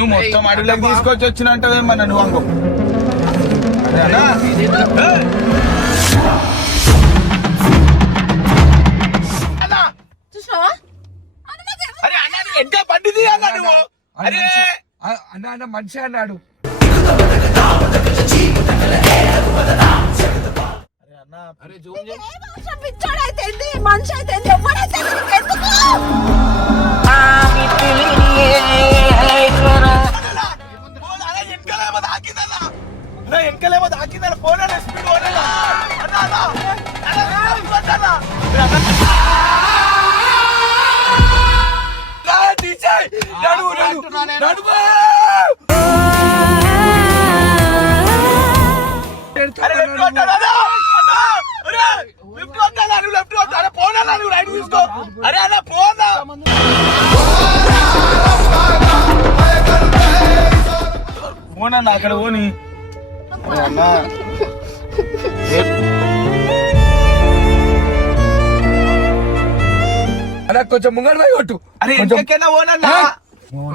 నువ్వు మొత్తం అడవిలోకి తీసుకొచ్చి వచ్చినట్టేమన్నా నువ్వు అనుకో. అరే అన్న ఎంత పండిది అన్న నువ్వు. అరే అన్న అన్న మనిషి అన్నాడు. అరే జూమ్ మనిషి అయితే వెనకలేమో తాకిందన్న ఫోన్ స్పీడ్ అరే అన్న పోనా ఫోన్ అన్న అక్కడ పోని. అన్న అలా కొంచెం ముంగడు పోయి కొట్టు. అరే ఎంతకైనా పోనన్నా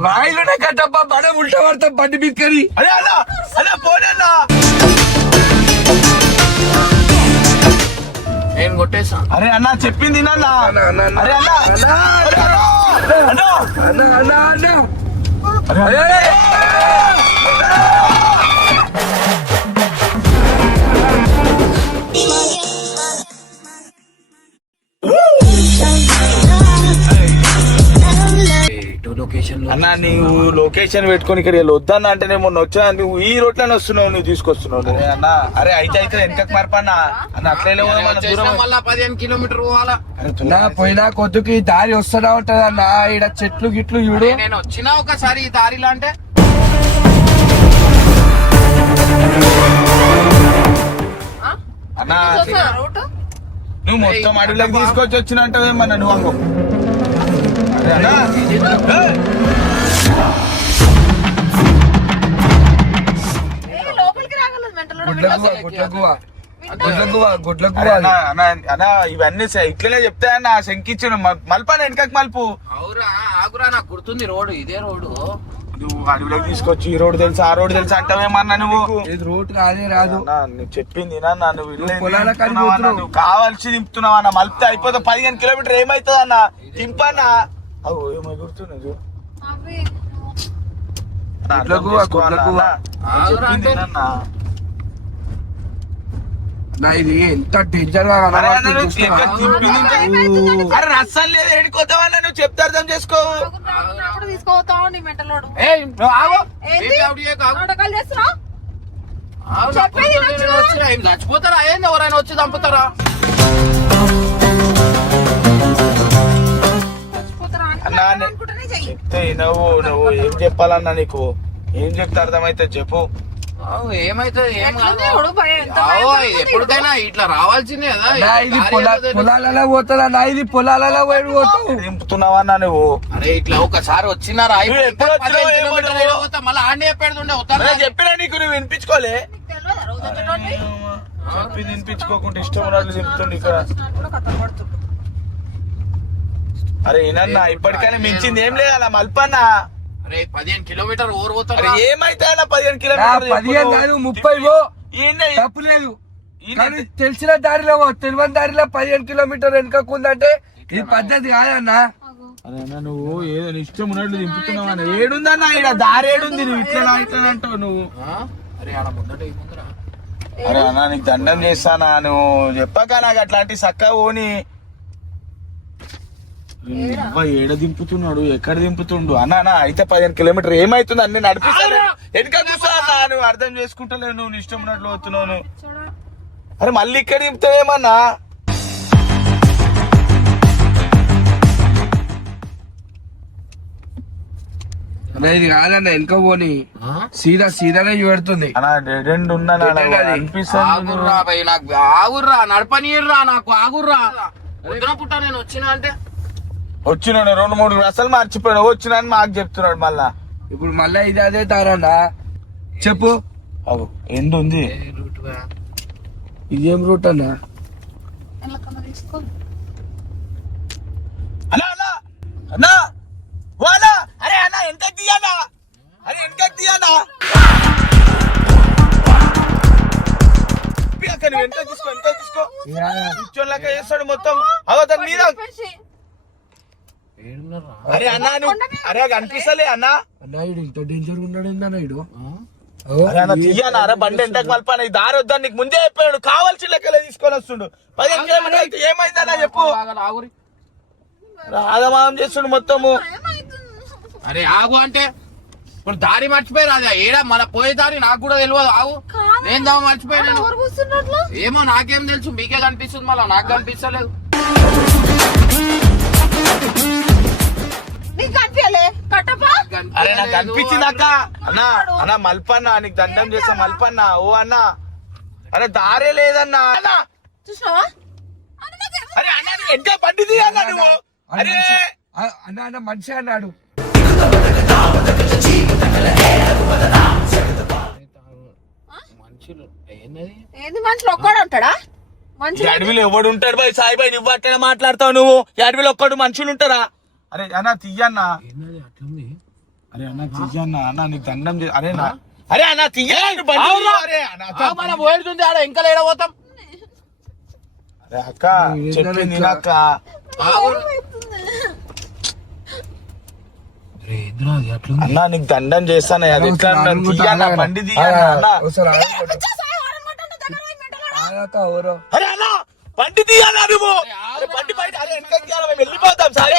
రాయిలోనే కట్టబ్బా బడ ఉల్టా పడతాం బండి బిక్కరి. అరే అన్న అన్న పోనన్నా నేను కొట్టేసా. అరే అన్న చెప్పింది అన్న. అరే అన్న అన్న అన్న అన్న అన్న నీవు లొకేషన్ పెట్టుకొని ఇక్కడ వద్దన్న అంటే నేను మొన్న వచ్చా. నువ్వు ఈ రోడ్లోనే వస్తున్నావు, నువ్వు తీసుకొస్తున్నావు. అరే అన్న అరే అయితే వెనకకు మరపన్నా అన్న అట్లే మళ్ళా 15 కిలోమీటర్ పోవాలా. పోయినా కొద్దికి దారి వస్తూనే ఉంటది అన్న. ఈడ చెట్లు గిట్లు చూడు. నేను వచ్చినా ఒకసారి ఈ దారిలో అంటే అన్న నువ్వు మొత్తం అడవిలోకి తీసుకొచ్చి వచ్చినట్టేమన్నా నువ్వు అనుకో. అరే అన్న ఇవన్నీ ఇట్లనే చెప్తా అన్న శంకిచ్చిన మల్పాను వెనకకి మలుపు. అవురా ఆగురా నాకు గుర్తుంది రోడ్డు ఇదే రోడ్డు. నువ్వు అడవిలోకి తీసుకొచ్చి ఈ రోడ్డు తెలుసు ఆ రోడ్డు తెలుసు అంటావేమన్నా నువ్వు. ఇది రోడ్ రాదే రాదు. నువ్వు చెప్పింది నువ్వు కావాల్సి దింపుతున్నావు అన్న. మలిపితే అయిపోతే 15 కిలోమీటర్ ఏమైతుంది అన్న దింపన్నా. అవు ఏమో గుర్తున్నది ఇది ఎంత డేంజర్ గా రసం లేదు ఎడుకోతావన్నా. నువ్వు చెప్తే అర్థం చేసుకో. చచ్చిపోతారా ఏంది ఎవరైనా వచ్చి చంపుతారా? అన్నా చెప్తే నువ్వు ఏం చెప్పాలన్నా? నీకు ఏం చెప్తే అర్థమైతే చెప్పు. ఏమైతుంది ఏం ఎప్పటికైనా ఇట్లా రావాల్సిందే కదా. ఇది పొలాలలో పోతుందన్నా. ఇది పొలాలలో పోతావు దింపుతున్నావన్నా నువ్వు. అరే ఇట్లా ఒకసారి వచ్చినారా మళ్ళీ ఆడే పెడుతుండే చెప్పినా నీకు నువ్వు వినిపించుకోలే. చెప్పి వినిపించుకోకుండా ఇష్టం ఉన్నట్లు దింపుతుండే ఇక్కడ. అరే ఏనన్నా ఇప్పటికైనా మించింది ఏం లేదన్నా మల్పన్నా. అరే 15 కిలోమీటర్ ఊరు పోతారు. ఏమైతే 15 కిలోమీటర్ 15 కాదు 30 తప్పు లేదు. తెలిసిన దారిలో తెలియని దారిలో 15 కిలోమీటర్ వెనకకుందంటే ఇది పద్ధతి కాదన్నా. అరే అన్న నువ్వు ఏదో ఇష్టం ఉన్నట్లు దింపుతున్నావు అన్న. ఏడుందన్నా ఇక్కడ దారి ఏడుంది? నువ్వు ఇట్లా ఇట్లా అంటావు నువ్వు. అరే అన్న నీకు దండం చేస్తానా. నువ్వు చెప్పాక నాకు అట్లాంటి సక్క ఓని. ఏడ దింపుతున్నాడు ఎక్కడ దింపుతుండు అన్న. అయితే 15 కిలోమీటర్ ఏమైతుంది అన్ని నడిపిస్తాను వెనక చూసా. నువ్వు అర్థం చేసుకుంటలేవు. నువ్వు ఇష్టం ఉన్నట్లు పోతున్నావు. అరే మళ్ళీ ఇక్కడ దింపుతావేమన్నా? ఇది కాదన్న వెనక పోని సీదా సీదానే చూపెడుతుంది. ఆగుర్రా నడపనీర్రా నాకు ఆగుర్రా. పుట్ట నేను వచ్చినా అంటే వచ్చిన 2-3 అసలు మర్చిపోయినా వచ్చినా అని మాకు చెప్తున్నాడు. మళ్ళా ఇప్పుడు మళ్ళా ఇది అదే తారన్నా చెప్పు. ఎందు ఉంది ఇదేం రూట్ అన్నా? అన్నా అన్నా అన్నా అన్నా అన్నా అరే అన్న ఎంత తీయన్నా? అరే అన్న నువ్వు ఎంత తీసుకో ఇచ్చోళ్ళక చేస్తాడు మొత్తం అవతల మీద. అరే అన్నా నువ్వు అరే కనిపిస్తలే అన్నా ఇడు ఇంత డేంజర్ ఉన్నాడు ఏందన్నా ఇడు. అరే అన్న తీయనా అరే బండి ఎంతకు మలపాను ఈ దారి వద్దని నీకు ముందే చెప్పాడు కావాల్సిన లెక్కలే తీసుకొని వస్తుండు 15 కిలోమీటర్లు అయితే ఏమైందన్నా చెప్పు రాగమాగం చేస్తుండు మొత్తము. అరే ఆగు అంటే ఇప్పుడు దారి మర్చిపోయి రాజా ఏడా మన పోయే దారి నాకు కూడా తెలియదు. ఆగు నేను దామ మర్చిపోయాను. ఏమో నాకేం తెలుసు మీకే కనిపిస్తుంది మళ్ళా నాకు కనిపిస్తలేదు. అరే నాకు కనిపించింది అక్క అన్న అన్న మల్పన్న నీకు దండం చేస్తా మల్పన్న ఓ అన్న అరే దారే లేదన్నా అన్న. అరే అన్న నువ్వు ఎంత పండిది అన్న నువ్వు. అరే అన్న అన్న మనిషి అన్నాడు. మనుషులు ఒక్కడు ఉంటాడా ఈ అడవిలో ఎవడు ఉంటాడు బాయ్ సాయిబాయి నువ్వు అట్లా మాట్లాడతావు నువ్వు. ఈ అడవిలో ఒక్కడు మనుషులు ఉంటారా. అరే అన్న తీయన్నా అరే అన్న తీయన్నా అన్న నీకు దండం అరే అరే అన్న తీయన్నా మనం పోయేది ఆడ ఇంకా లేడబోతాం. అరే అక్క చెప్పింది అక్క అన్న నీకు దండం చేస్తాను అది ఎట్లా తీయన్నా బండి తీయన్నా. అరే అన్న బండి తీయాలా నువ్వు. అరే బండి బయట అరే వెనక తీయాలా మేము వెళ్ళిపోతాం సరే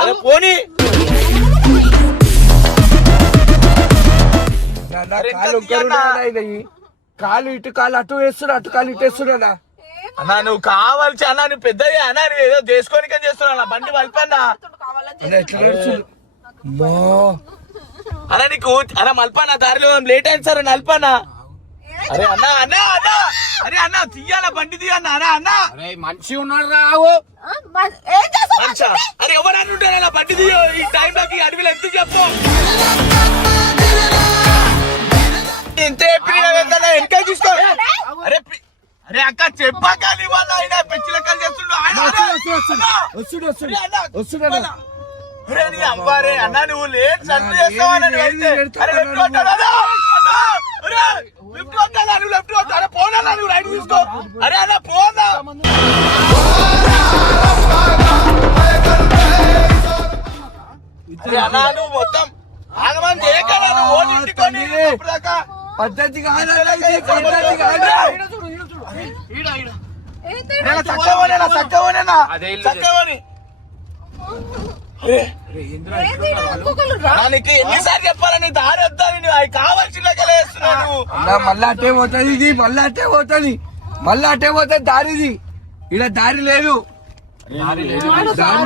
అరే పోనీ. కాలు ఇటు కాలు అటు వేస్తున్నా అటు కాలు ఇటు వేస్తున్నా. అన్నా నువ్వు కావాల్సి అన్నా నువ్వు పెద్దది అన్నా నువ్వు ఏదో చేసుకోనికని చేస్తున్నా బండి మల్పన్నా అన్నా నీకు అన్నా మల్పన్నా దారిలో లేట్ అయింది సార్ నల్పన్నా. అరే అన్నా అన్నా అన్నా అరే అన్నా తీయాలా బండి తీయన్నా అన్నా అన్నా అరే మనిషి ఉన్నాడు రావు మనిషా అరే ఎవరన్నా ఉంటారా బండి తీయ ఈ టైం లోకి అడవిలో ఎంత చెప్పు ఎంత వెనక తీసుకో. అరే అరే అక్క చెప్పాక వాళ్ళ ఆయన పెచ్చి లెక్కలు చేస్తుండు. అరే నీ అమ్మారే అన్నా నువ్వు లేట్ సండు చేస్తావని లెఫ్ట్ వద్దా నువ్వు లెఫ్ట్ వద్దా. అరే పోనా నువ్వు రైట్ తీసుకో. అరే అన్న పోనా అరే అన్నా నువ్వు మొత్తం ఆగమని చేయగలరా నువ్వు ఓడి ఇంటికొని ఇప్పటిదాకా పద్ధతి కాదు పద్ధతి కాదు. ఎన్నిసార్లు చెప్పాలని దారి వద్దని అవి కావాల్సిన మళ్ళా అట్టే పోతుంది ఇది మళ్ళా అట్టే పోతుంది మళ్ళా అట్టే పోతుంది దారిది. ఇక్కడ దారి లేదు దారి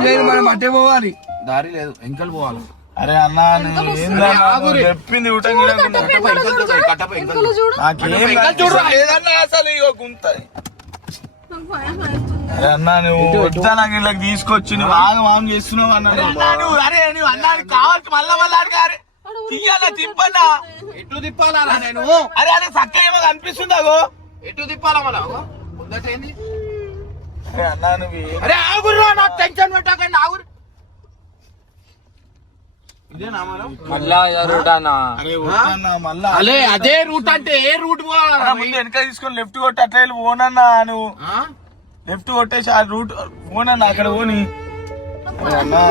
లేదు మనం అట్టే పోవాలి. దారి లేదు ఎంకలు పోవాలి. అరే అన్నా చెప్పింది లేదన్నా అసలు ఇగో గుంత. అరే అన్నా నువ్వు వద్దా నాకు ఇలా తీసుకొచ్చి నువ్వు ఆగం చేస్తున్నావు అన్నా నువ్వు. అరే నువ్వు అన్నానికి కావచ్చు మళ్ళా మళ్ళా అడిగారు తీయాలా తిప్పన్నా ఎటు తిప్పాలా నేను. అరే అదే చక్క ఏమో కనిపిస్తుందాగో ఎటు తిప్పాలా మన ముందటేంది. అరే అన్నా నువ్వు అరే ఆగుర్రా నాకు టెన్షన్ పెట్టకండి ఆగురు. అరే అదే రూట్ అంటే ఏ రూట్ పోవాలా ముందు వెనక తీసుకొని లెఫ్ట్ కొట్టి అట్లా వెళ్ళి పోనన్నా నువ్వు. లెఫ్ట్ కొట్టేసి ఆ రూట్ పోనన్నా అక్కడ పోని. అరే అన్నా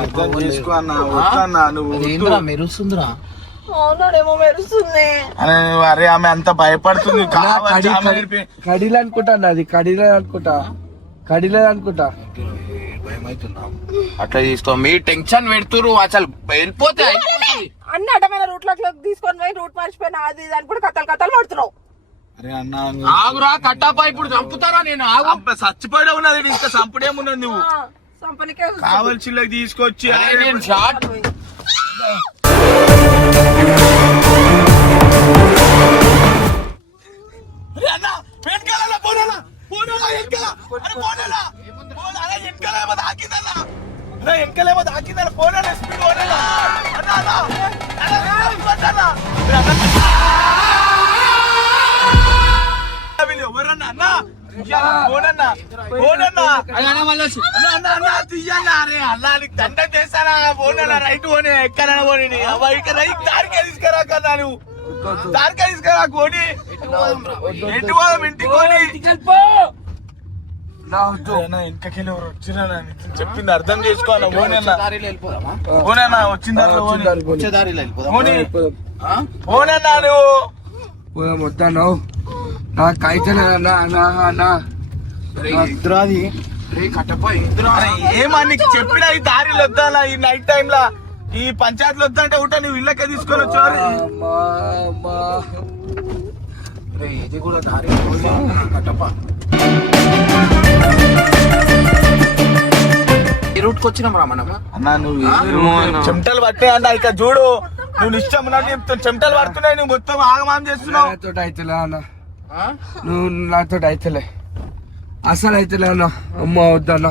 అర్థం చేసుకో అన్నా వద్దన్నా నువ్వు మెరుస్తుందిరా. అవునాడేమో మెరుస్తుంది. అరే ఆమె అంత భయపడుతుంది కడిలే అనుకుంటా అది కడిలే అనుకుంటా అట్లా తీసుకో మీ టెన్షన్ పెడుతురు అసలు వెళ్ళిపోతే అన్ని అడ్డమైన రూట్ల తీసుకొని పోయి రూట్ మర్చిపోయినా అది ఇది అని కూడా కథలు పడుతున్నావు. అరే అన్నా ఆగురా కట్టాపా ఇప్పుడు చంపుతారా నేను ఆగు. చచ్చిపోయి ఉన్నది ఇంకా చంపుడేమున్నది నువ్వు సంపనికే కావాల్సి తీసుకొచ్చి నేను షార్ట్ ఎంకలేమో దాకిందన్న పోనా స్పీడ్ ఎవరన్నా అన్నా దండం చేస్తానా పోనన్నా రైట్ పోనీ ఎక్కడన్నా పోనీ ఇక రైట్ దారికే తీసుకురాకన్నా నువ్వు దారికే తీసుకురా కోని ఎటు పోదాం ఇంటికి పోనీ ఇంకకెళ్ళి ఎవరు వచ్చినా చెప్పింది అర్థం చేసుకోవాలా పోనన్నా పోనన్నా వచ్చిన పోనన్నా నువ్వు వద్దాను నాకైతే ఇద్దరాది ఏమా నీకు చెప్పిన ఈ దారిలో వద్దా ఈ నైట్ టైమ్ లా ఈ పంచాయతీలు వద్దా అంటే ఒకట నువ్వు ఇళ్ళకే తీసుకొని వచ్చారు ఇది కూడా దారి కట్టప్ప ఈ రూట్ కి వచ్చినాం రా మనము అన్నా నువ్వు చెమటలు పట్టే అన్న ఇక చూడు నువ్వు ఇష్టం ఉన్నట్టు చెప్తావు చెమటలు పడుతున్నాయి నువ్వు మొత్తం ఆగమాం చేస్తున్నావు నాతో అయితేలే అన్న నువ్వు నాతో అయితేలే అసలు అయితేలే అన్న అమ్మ వద్దన్న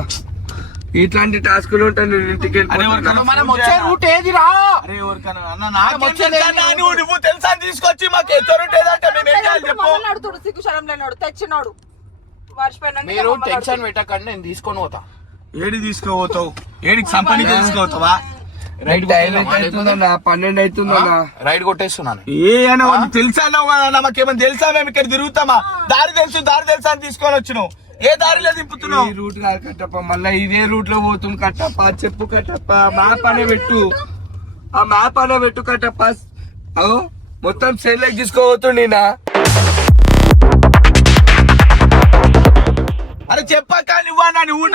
ఇట్లాంటి టాస్కులు ఉంటాయి నేను ఇంటికి మనం వచ్చే రూట్ ఏదిరా అరే ఎవరికన్నా అన్న నాకు నువ్వు తెలుసా తీసుకొచ్చి మాకు ఎదురుంటేదంటే మేము ఏం చేయాలి చెప్పు అడుగుతుడు సిగ్గుశరం లేనాడు తెచ్చినాడు మీరు టెన్షన్ పెట్టకండి నేను తీసుకొని పోతా ఏడి తీసుకోపోతావు ఏడికి సంపనికి తీసుకోపోతావా రైట్ టైం అవుతుందన్నా 12 అవుతుందన్నా రైడ్ కొట్టేస్తున్నాను ఏ అన్న తెలుసా అన్న మాకేమైనా తెలుసా మేము ఇక్కడ తిరుగుతామా దారి తెలుసా అని తీసుకొని వచ్చినావు ఏ దారిలో దింపుతున్నావు ఈ రూట్ కాదు కట్టప్ప మళ్ళీ ఇదే రూట్ లో పోతుంది కట్టప్ప చెప్పు కట్టప్ప మ్యాప్ అనే పెట్టు ఆ మ్యాప్ అనే పెట్టు కట్టప్ప అగో మొత్తం సెలెక్ట్ తీసుకోబోతుండి నా అరే చెప్పాక నువ్వన్నా నువ్వు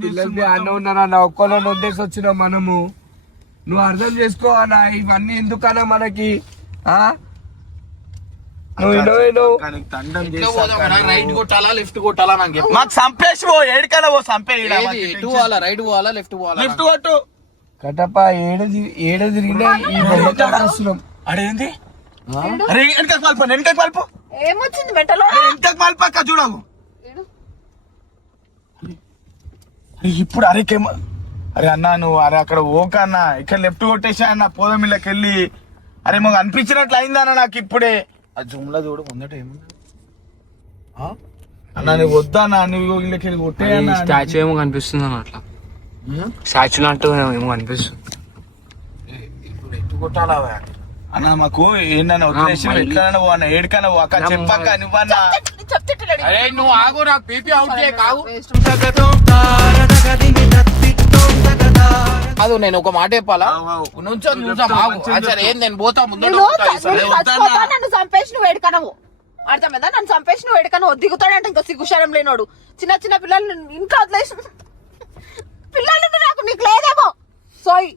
పిల్లలు అన్న ఉన్నారా నా ఒక్కళ్ళని వదిలేసి వచ్చినాం మనము నువ్వు అర్థం చేసుకో అన్న ఇవన్నీ ఎందుకన్నా మనకి రైట్ కొట్టాలా లెఫ్ట్ కొట్టాలా నాకు చెప్పు. మాకు సంపేసి పో ఏడికైనా పో సంపే ఏది ఎటు పోవాలా రైట్ పోవాలా లెఫ్ట్ పోవాలా లిఫ్ట్ కొట్టు కట్టప్ప ఏడ తిరిగినా ఈ వస్తున్నాం అడేంది అరే వెనకకి మలుపు ఏమొచ్చింది మెంటలో వెనకకి మలుపక్క చూడవు ఇప్పుడు అరేకేమ అరే అన్నా నువ్వు అరే అక్కడ ఓక అన్న ఇక్కడ లెఫ్ట్ కొట్టేసా అన్న పోదమిల్లకి వెళ్ళి అరే మాకు అనిపించినట్లు అయిందన్న నాకు ఇప్పుడే ఆ జూమ్ లో చూడు ముందట ఏమన్నా అన్నా నువ్వు వద్దా అన్న నువ్వు ఇళ్ళకి వెళ్ళి కొట్టే స్టాచ్యూ ఏమో కనిపిస్తుంది అన్న అట్లా స్టాచ్యూ లాంటి ఏమో కనిపిస్తుంది ఇప్పుడు ఎటు కొట్టాలా అన్న మాకు ఏంటన్నా వదిలేసి ఎట్లన్నా పో అన్న ఏడికన్నా పో అక్క చెప్పక్క నువ్వన్నా అరే నువ్వు ఆగు నాకు బీపీ అవుట్ చేయ కావు కాదు నేను ఒక మాట చెప్పాలా నుంచో చూసాం ఆగు సరే ఏం నేను పోతా ముందు నన్ను చంపేసి నువ్వు వేడుకనవు అర్థమైందా నన్ను చంపేసి నువ్వు వేడుకనవు దిగుతాడంటే ఇంకా సిగ్గుశరం లేనోడు చిన్న చిన్న పిల్లలు ఇంట్లో వదిలేసి పిల్లలు నాకు నీకు లేదేమో సోయి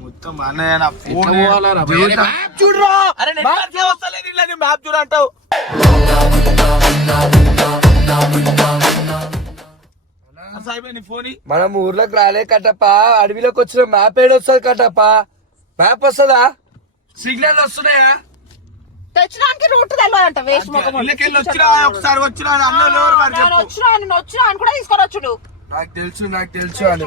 మొత్తం అన్నయ్య నా ఫోన్ చూడరా అరే వస్తలేదు ఇలా నీ మ్యాప్ చూడ అంటావు మనం ఊర్లోకి రాలే కట్టప్ప అడవిలోకి వచ్చిన మ్యాప్ ఏడొస్తుంది కట్టప్ప మ్యాప్ వస్తుందా సిగ్నల్ వస్తున్నాయా తెచ్చడానికి రూట్ తెలియదంట వేస్ట్ వచ్చినా ఒకసారి వచ్చినా అన్నోళ్ళు వచ్చినా నేను వచ్చినా అని కూడా తీసుకొని వచ్చుడు నాకు తెలుసు అని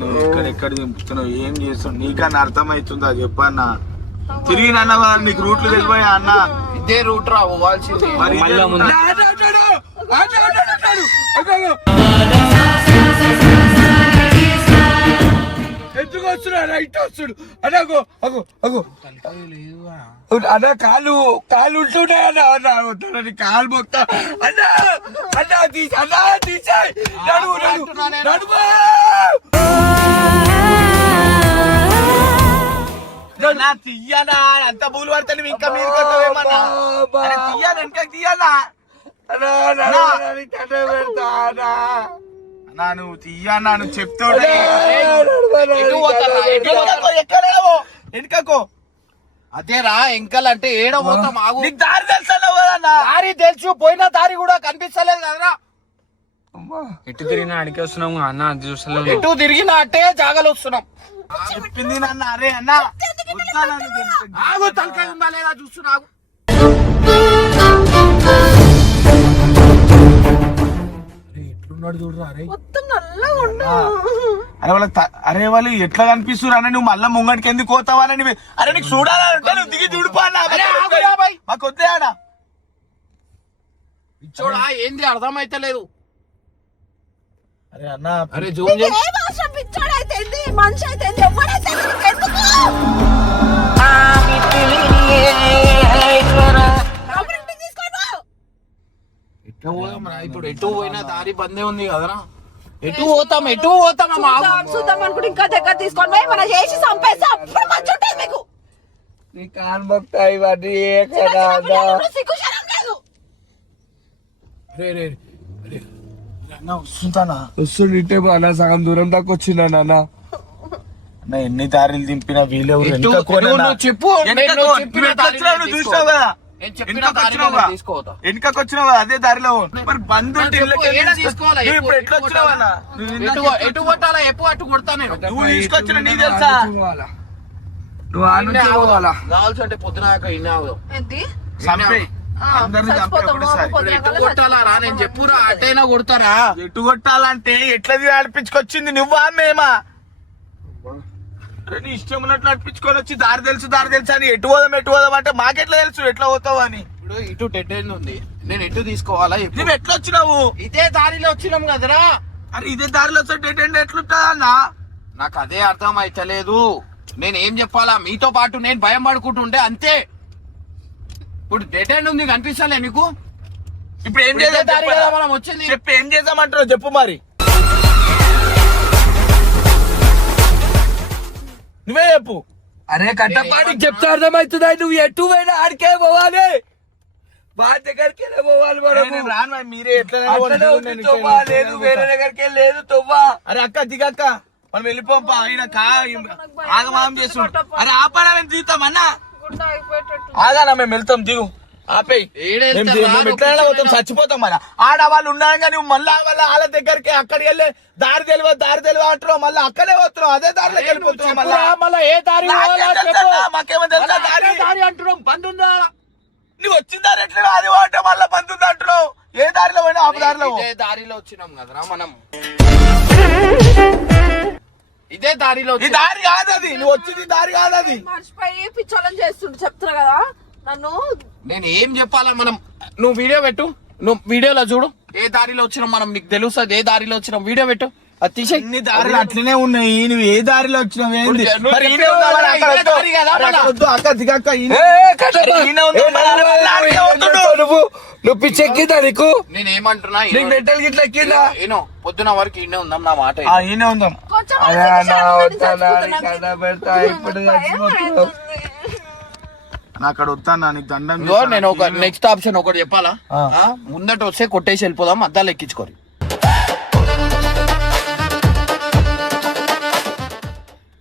నువ్వు ఎక్కడ దింపుతున్నావు ఏం చేస్తున్నావు నీకన్నా అర్థమవుతుందా చెప్పన్నా తిరిగి నన్న నీకు రూట్లు వెళ్ళిపోయా అన్న ఇదే రూట్ రా పోవాల్సింది మరి ఎందుకు వస్తున్నా రైట్ వస్తుడు అగో అగో అగో అన్న కాలు ఉంటున్నాయి అన్న కాలు మొత్తా అన్న తీసాయి తీయనా అంత పూలు పడతాను ఇంకా మీరు కొట్టవేమన్నా తీయాలి వెనక తీయాలా అన్నా నువ్వు తీయన్నా నువ్వు చెప్తావు వెనుకకో అదేరా ఎంకల్ అంటే ఏడో పోతాం ఆగు నీకు దారి తెలుసా దారి తెలుసు పోయిన దారి కూడా కనిపిస్తలేదు కదరా ఎటు తిరిగినా అడిగి వస్తున్నాము అన్న అది చూస్తలేదు ఎటు తిరిగినా అంటే జాగాలు వస్తున్నాం చెప్పింది నాన్న అరే అన్న ఆగు తలకాయ ఉందా లేదా చూస్తున్నావు ఉన్నాడు చూడరా అరే మొత్తం నల్లగా ఉండు. అరే అరే వాళ్ళు ఎట్లా కనిపిస్తున్నారు అన్న, నువ్వు మళ్ళా ముంగడికి ఎందుకు పోతావని. అరే నీకు చూడాలంటే నువ్వు దిగి చూడిపో అన్న. మాకు వద్దే అన్న. ఇచ్చోడా ఏంది అర్థమైతలేదు. అరే అన్న అరే జూమ్ నీకు ఏం అవసరం? పిచ్చోడైతే ఏంది, మనిషి అయితే ఏంది, ఎవడైతే ఏంది, నీకు ఎందుకు? లోపలికి ఇంటికి తీసుకొని పో. ఎట్లా పోదాం ఇప్పుడు? ఎటు పోయినా దారి బందే ఉంది కదరా. ఎటు పోతామా చూద్దాం అనుకుంటే ఇంకా దగ్గర తీసుకొని పోయి మనం చేసి చంపేస్తే అప్పుడు మంచి ఉంటుంది మీకు. నీ కాన్ భక్త ఇవన్నీ ఏ చిన్న కదా చిన్న పిల్లలు సిగ్గు శరం లేదు. అన్న వస్తుంటానా వస్తుండు ఇట్టే అన్న సగం దూరం దాకా వచ్చిందా నాన్న. అన్న ఎన్ని దారిలు దింపినా వీలెవరు ఎటు- వెనక కోన ఎటు అన్న. నువ్వు చెప్పు. వెనక నేను కో- చెప్పిన నువ్వు ఎట్లా వచ్చినావు? నువ్వు దారిలో చూసినావు కదా. నేను చెప్పిన వెనకకు దారిలో వచ్చినావు కదా. తీసుకోవద్దా? వెనకకు వచ్చినావు కదా, అదే దారిలో పో. మరి బంధు ఉంటే చెప్పు, ఇళ్ళకి ఏడ ఎందుకు తీసుకోవాలా? నువ్వు ఇప్పుడు ఎటు ఎట్లా వచ్చినావు అన్న? నువ్వు ఇందాక ఎటు కొట్టాలా? ఎప్పు అటు కొడతా నేను. నువ్వు తీసుకొచ్చిన నీకు తెలుసా? నువ్వు ఆ నుంచి పోవాలా? కావాల్సి అంటే పొద్దున ఇన్నే ఆగుదాం. ఏంది? చంపేయ్. అందరిని చంపేయ్ చచ్చిపోతాము, ఒకటేసారి. పొద్దున ఎటు కల్లా కొట్టాలా రా? నేను చెప్పురా, అటైనా కొడతారా? ఎటు కొట్టాలంటే ఎట్లా నడిపించుకొచ్చింది నువ్వా మేమా? నీ ఇష్టం ఉన్నట్లు నడిపించుకొని వచ్చి దారి తెలుసు అని ఎటు పోదాం అంటే మాకెట్లా తెలుసు ఎట్లా పోతావు అని. ఇప్పుడు ఇటు డెడ్ ఎండ్ ఉంది, నేను ఎటు తీసుకోవాలా? చెప్పు. నువ్వు ఎట్లా వచ్చినావు? ఇదే దారిలో వచ్చినాం కదరా. అరే ఇదే దారిలో వస్తే ఎట్లుంటా అన్న? నాకు అదే అర్థం అయితలేదు. నేను ఏం చెప్పాలా? మీతో పాటు నేను భయం పడుకుంటుంటే అంతే. ఇప్పుడు డెడ్ ఎండ్ ఉంది, కనిపిస్తలే నీకు? ఇప్పుడు ఏం ఇదే చేద్దాం దారి కదా మనం వచ్చింది. చెప్పు, ఏం చేద్దామంటారు చెప్పు మరి. నువ్వే చెప్పు. అరే కట్టపాటికి చెప్తే అర్థమవుతుందా? నువ్వు ఎటు పోయినా ఆడికే పోవాలి, మా దగ్గరికి పోవాలి. నేను రాను మరి, మీరే ఎట్లా అట్లనే ఉంది తొవ్వ, లేదు వేరే దగ్గరికి లేదు తొవ్వ. అరే అక్క దిగక్క, మనం వెళ్ళిపోంపా. ఆయన ఆగమాగం చేస్తుండు. అరే ఆపడా మేము దిగుతాం అన్న. గుండె అయిపోయేటట్టు. ఆగానా మేము వెళ్తాం, దిగు ఆపేయి. ఏడేస్తారా? మేము ఎట్లయినా పోతాం, చచ్చిపోతాం మన. ఆడవాళ్ళు ఉండగా నువ్వు మళ్ళా వాళ్ళ దగ్గరికి అక్కడికి వెళ్ళి దారి తెలివ అంటున్నావు, మళ్ళీ అక్కడే పోతున్నావు, అదే దారిలోకి వెళ్ళిపోతున్నావు మళ్ళా. మళ్ళా ఏ దారి పోవాలా చెప్పు. మాకేమో తెలుసా దారి? దారి అంటున్నాం, బంద్ ఉందా? నువ్వు వచ్చిన దారి ఎట్లా అది పోతే మళ్ళీ పంతుంది అంటున్నావు. ఏ దారిలో పోయినా ఆ దారిలో పో. ఇదే దారిలో వచ్చినాం కదరా మనం. ఇదే దారిలో ఈ దారి కాదు అది, నువ్వు వచ్చింది దారి కాదు అది. మర్చిపోయి పిచ్చోళ్ళని చేస్తుండు చెప్తున్నా కదా నన్ను. నేను ఏం చెప్పాలా? మనం నువ్వు వీడియో పెట్టు, నువ్వు వీడియోలో చూడు ఏ దారిలో వచ్చినాం మనం. నీకు తెలుస్తుంది ఏ దారిలో వచ్చినాం. వీడియో పెట్టు, అది తీసేయ్. అన్ని దారులు అట్లనే ఉన్నాయి. నువ్వు ఏ దారిలో వచ్చినావు ఏంది? నువ్వు మరి ఇదే ఈయన ఉందా మరి? అక్కడ ఇదే వద్దు. దారి కదా అరే మన? అక్కడ వద్దు, అక్క దిగక్క. ఈయన- ఈయన ఉందా? ఏ మళ్ళా మళ్ళా ఆడికే వద్దుడు. నువ్వు పిచ్చెక్కిందా నీకు? నేను ఏమంటున్నా నీకు మెంటల్ గిట్ల ఎక్కిందా? ఏనో పొద్దున వరకు ఇన్నే ఉందాం నా మాట. ఆ, ఈయన ఉందాం. కొంచెం అరే సిగ్గు అన్న శరం ఉందని వద్దానా, చచ్చిపోతున్నా. నీకు అన్నం పెడతా, ఇప్పుడు చచ్చిపోతున్నావు. నా అక్కడ వస్తాను, నీకు దండం ఇదిగో చేస్తాను. నేను ఒక నెక్స్ట్ ఆప్షన్ ఒకటి చెప్పాలా? ఆ, ముందట వస్తే కొట్టేసి వెళ్ళిపోదాం, అద్దాలు ఎక్కించుకోరి.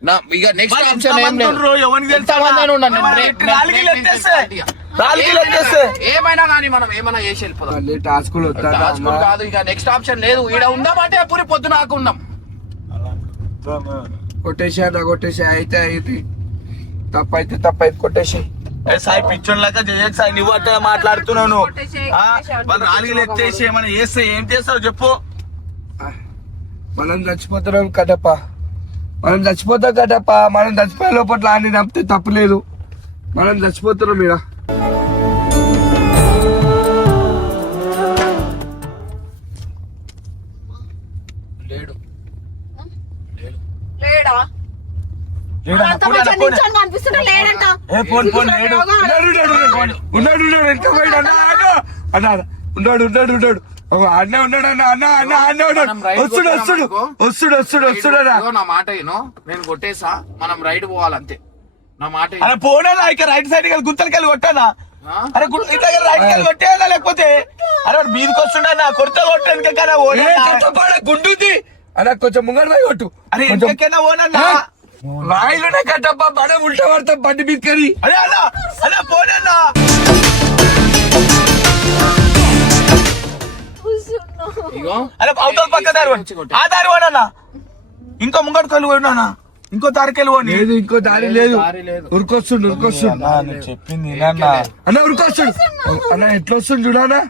నా ఇక నెక్స్ట్ మరి ఆప్షన్ ఏం ఎంతమంది లేదు. ఉండ్రు? ఎవరికి తెలుసా? ఎంతమంది అని ఉన్నాను నేను. మరి రాలిగిలు ఎత్తేస్తే, రాలిగిలు ఎత్తేస్తే. ఏమైనా కానీ మనం ఏమైనా చేసి వెళ్ళిపోదాం. మళ్ళీ టాస్కులు వస్తానా టాస్కులు కాదు, ఇక నెక్స్ట్ ఆప్షన్ లేదు. ఈడ ఉందామంటే పూరి పొద్దున ఆకుందాం. కొట్టేసా అయితే అయింది, తప్పైతే కొట్టేసి. ఏ సాయి పిచ్చోన్ లాగా చేయకు సాయి, నువ్వు అట్లా మాట్లాడుతున్నావు నువ్వు. కొట్టేసేయ్, ఆ, కొట్టేసేయ్, వాళ్ళు రాలిగిలు ఎత్తేసి ఏమైనా చేస్తే ఏం చేస్తావు చెప్పు. మనం చచ్చిపోతున్నాం కదప్ప, మనం చచ్చిపోయే లోపల అన్ని తప్పితే తప్పులేదు. మనం చచ్చిపోతున్నాం ఈడ. లేడు లేడా? లేడా? అంత పోనీ, మంచిగా పోనీ. నిల్చొని కనిపిస్తున్నా, లేడంట. ఏ పోనీ, పోనీ, లేడు. ఉన్నాడు వెనక పోయాడు ఉన్నాడు అన్న ఉన్నాడు వస్తుడు ఇదిగో నా మాట విను. నేను కొట్టేసా, మనం రైడ్ పోవాలంతే. నా మాట విను. అరే పోనా ఇక రైట్ సైడ్ గుంతలకెళ్ళి కొట్టానా? ఆ? అరే ఇట్లా రైట్ కెళ్ళి కొట్టేయాలా లేకపోతే? అరే వాడు మీదకి వస్తుండా కొరత కొట్టాను కదా గుండుంది అలా కొంచెం ముంగడు పోయి కొట్టు. అరే ఇంకెక్కడైనా పోనన్నా. రాయిలోనే కట్టప్ప బడ ఉల్టా పడతాం బండి మీద కరి. అరే అన్నా అన్నా పోనన్నా. ఇగో అరే అవతల పక్క దారి పోనీ. ఆ దారి పోనన్నా. ఇంకో ముంగడు కళ్ళు పోయినా, ఇంకో దారికి వెళ్ళి పోనీ. లేదు ఇంకో దారి లేదు, దారి లేదు. ఉరికొస్తుండు అన్నా, నువ్వు చెప్పింది వినన్నా. అన్న ఉరికొస్తుండు అన్న, ఎట్లా వస్తుంది చూడనా?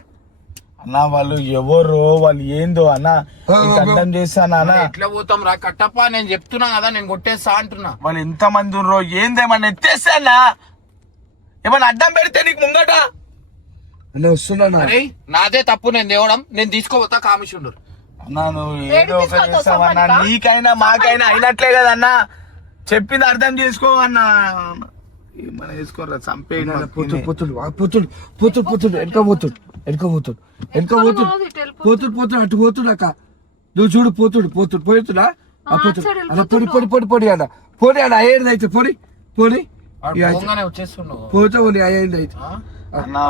అన్న వాళ్ళు ఎవరో వాళ్ళు ఏందో అన్న నీకు అర్థం చేస్తానా అన్న ఎట్లా పోతాం రా కట్టప్ప, నేను చెప్తున్నా కదా నేను కొట్టేస్తా అంటున్నా. వాళ్ళు ఎంత మంది ఉన్నరో ఏందేమన్నా ఎత్తేస్తానా ఏమన్నా అడ్డం పెడితే నీకు ముంగట అన్న వస్తున్నా అరే నాదే తప్పు, నేను తేవడం, నేను తీసుకోపోతా కామిషుండు. అన్నా నువ్వు ఏదో ఒక చేస్తావన్నా, నీకైనా మాకైనా అయినట్లే కదన్నా, చెప్పింది అర్థం చేసుకో అన్న. ఏమన్నా చేసుకోరా చంపే పోతుడు పోతుడు పోతుడు పోతుడు పోతుడు వెనక పోతుడు వెనక పోతుడు వెనక పోతుడు పోతుడు పోతుడు అటు పోతుడు అక్క. నువ్వు చూడు పోతుడు పోతుడు పోతుడా పోతుడు అలా పొడి పొడి పొడి పొడి అన్న పోనీ అన్న అయ్యేది అయితే పోనీ పోనీ వచ్చేస్తున్నావు పోతావు నీ అయ్యేది అయితే. అన్నా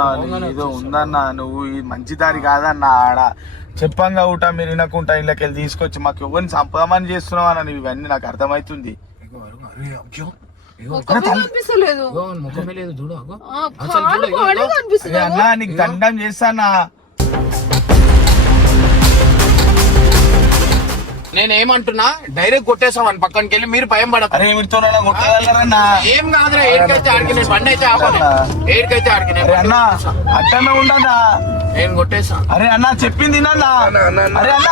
ఏదో ఉందన్నా, నువ్వు ఈ మంచి దారి కాదన్నా. ఆడ చెప్పంగా ఊట మీరు వినకుంటా ఇళ్ళకి వెళ్ళి తీసుకొచ్చి మాకు ఎవరిని సంపదమని చేస్తున్నావు అన్న. నువ్వు ఇవన్నీ నాకు అర్థమవుతుంది. కనిపిస్తలేదు ముఖమే లేదు చూడు అరే అన్నా నీకు దండం చేస్తానా. నేనేమంటున్నా, డైరెక్ట్ కొట్టేసామని పక్కనకి వెళ్ళి మీరు భయం పడతారు. అరే వీటితో కొట్టగలరన్నా. ఏం కాదురా, ఏడికైతే ఆడికి నేను బండి అయితే ఆపాలి, ఏడికైతే ఆడికి అరే అన్నా అట్టనే ఉండన్నా, నేను కొట్టేసా. అరే అన్నా చెప్పింది అన్నా. అరే అన్నా అరే అన్నా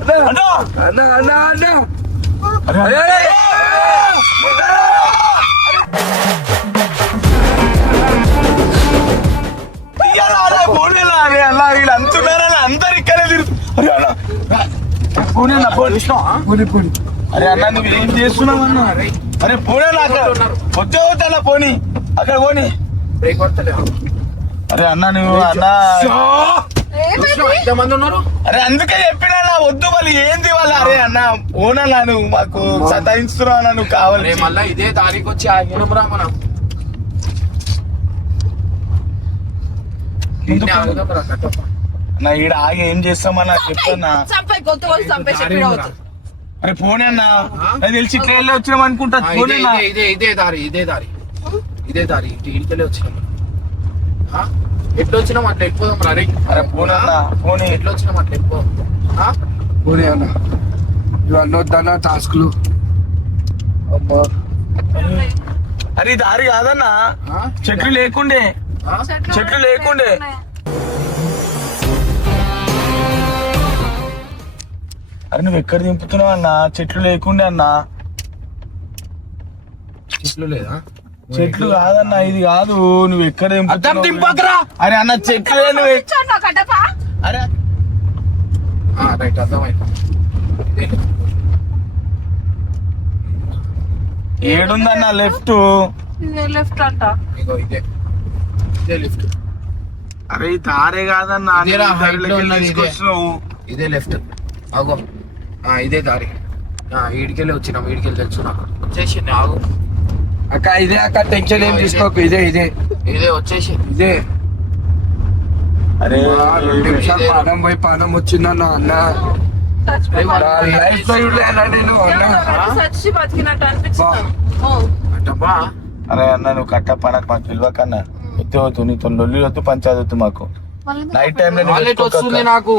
అన్నా అన్న అన్న అన్న అరే అరే అలా వీళ్ళు అంటున్నారని అందరు ఇక్కడే తిరుగు. అరే అన్నా పోనీ అన్న పోనీ పోనీ పోనీ అరే అన్న నువ్వు ఏం చేస్తున్నావు అన్న. అరే పోనీ అక్కడ వద్దే వద్దన్నా పోనీ అక్కడ పోనీ. బ్రేక్ కొడతలేదు. అరే అన్న నువ్వు అన్న ఎంతమంది ఉన్నారు? అరే అందుకే చెప్పినా వద్దు వాళ్ళు ఏంది వాళ్ళ. అరే అన్న ఓనన్నా నువ్వు మాకు సతాయిస్తున్నావు అన్న, నువ్వు కావాలి. మళ్ళా ఇదే తారీఖు వచ్చి ఆగినం రా మనం. నా ఈడ ఆగి ఏం చేస్తామన్నా చెప్తాన్నా. చంపై గొంతు వాళ్ళు చంపేసి అరే పోనీ అన్న, నాకు తెలిసి ఇట్లా వెళ్ళి వచ్చినాం అనుకుంటా. పోనీ అన్న. ఇదే దారి ఇటు ఇడికెళ్ళి వచ్చినాం. ఎట్లా వచ్చినాం అట్లా వెళ్ళిపోదాం రా. అరే పోనీ అన్న పోనీ. ఎట్లా వచ్చినాం అట్లా వెళ్ళిపోదాం. పోనీ అన్న ఇవన్నీ వద్దన్న టాస్క్లు. అబ్బా అరే ఈ దారి కాదన్నా, చెట్లు లేకుండే చెట్లు లేకుండే. అరే నువ్వు ఎక్కడ దింపుతున్నావు అన్న, చెట్లు లేకుండే అన్న. చెట్లు లేదా? చెట్లు కాదన్నా, ఇది కాదు. నువ్వు ఎక్కడ అద్దం దింపకరా. అరే అన్న చెట్లు నువ్వు కట్టపా అరే రైట్ అర్థమైంది. ఏడుందన్న లెఫ్ట్. లెఫ్ట్ అంట. ఇగో ఇదే లిఫ్ట్. అరే ఈ దారే కాదన్నా, ఇదేరా, height లో ఉన్నది ఇదే. తీసుకొచ్చినావు. ఇదే లెఫ్ట్. ఆగో ఇదే దారి. ఈడికెళ్ళి వచ్చినాం, ఈడికెళ్ళి తెలుసు నాకు. వచ్చేసింది ఆగు. అక్క ఇదే అక్క, టెన్షన్ ఏం తీసుకోకు. ఇదే ఇదే ఇదే వచ్చేసింది. ఇదే. అరే 2 నిమిషాలు పానం పోయి పానం వచ్చిందన్న. అన్న లైఫ్ లో నేను అన్న సచ్చి బతికినట్టు అనిపించింది. అట్టబ్బా అరే అన్న నువ్వు కట్టప్ప నాకు మాకు పిలవకన్నా. వద్దు వద్దు, నీతో లొల్లి వద్దు, పంచాయతీ వద్దు మాకు. నైట్ టైం వాలెట్ వస్తుంది నాకు.